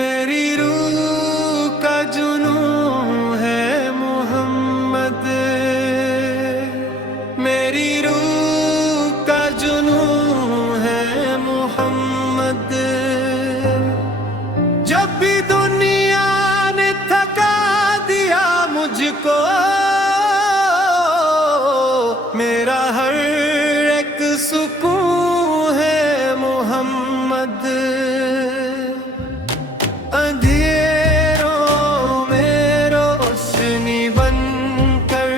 मेरी रूह का जुनून है मोहम्मद। मेरी रूह का जुनून है मोहम्मद। जब भी दुनिया ने थका दिया मुझको, मेरा हर एक सुकून है मोहम्मद। अंधेरों में रोशनी बनकर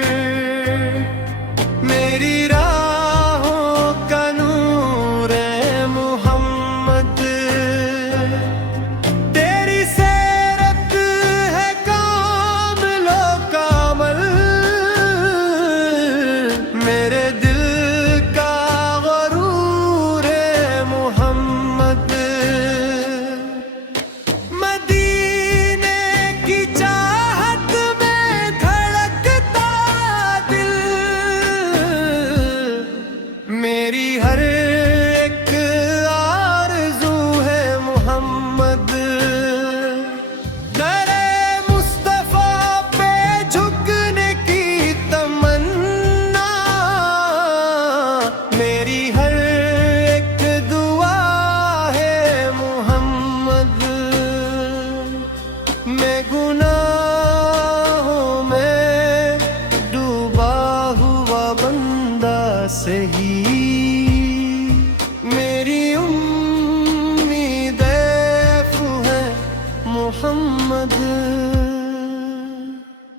मेरी राहों का नूर है मोहम्मद। तेरी सीरत है कामिलो कामल, मेरे दिल का गरूर है मोहम्मद। मदीने की चाहत में धड़कता दिल, मेरी हर एक आरज़ू है मोहम्मद। दरे मुस्तफा पे झुकने की तमन्ना, मेरी हर एक दुआ है मोहम्मद। मैं गुनाहों में डूबा हुआ बंदा सही, मेरी उम्मीद है मोहम्मद।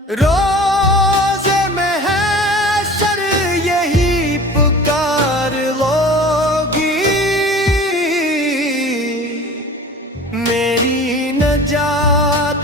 रोज़े महशर यही पुकार लोगी, मेरी नजात